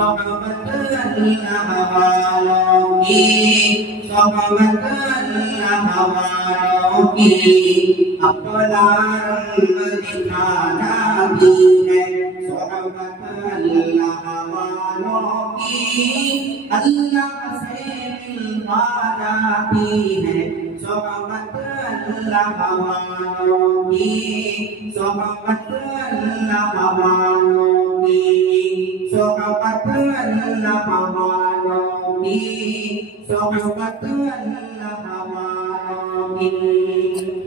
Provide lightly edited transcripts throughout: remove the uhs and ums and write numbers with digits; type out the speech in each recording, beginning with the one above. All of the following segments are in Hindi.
सोहबत अल्लाह वालों की, सोहबत अल्लाह वालों की अपना रंग दिखाना भी है। सोहबत अल्लाह वालों की अल्लाह से मिलवा जाती है। सोहबत अल्लाह वालों की, सोहबत अल्लाह वालों की, सोहबत अल्लाह वालों की, सोहबत अल्लाह वालों की।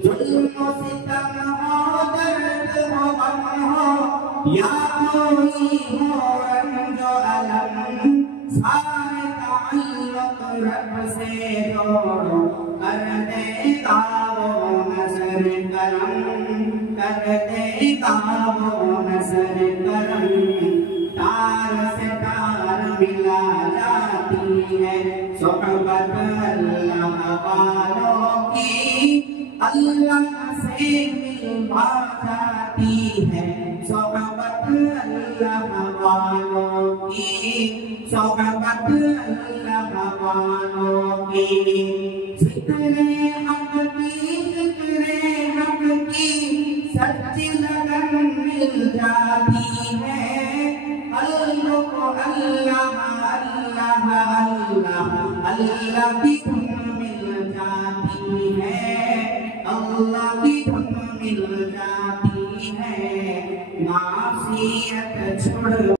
जुल्म सितम हो, दर्द हो, गम हो, या कोई हो रंजो अलम, सारे ताल्लुक रब से जोड़ो, कर देगा वो नज़र करम, कर देगा वो नज़र करम। तार से तार मिला जाती है सोहबत अल्लाह वालों की, अल्लाह से मिलवा जाती है। सोहबत अल्लाह वालों की, सोहबत अल्लाह वालों की। ज़िक्रे हक़ की, ज़िक्रे हक़ की सच्ची लगन मिल जाती है। अल्लाह को अल्लाह अल्लाह अल्लाह अल्लाह की धुन मिल जाती है, अल्लाह की धुन मिल जाती है। मासियत छोड़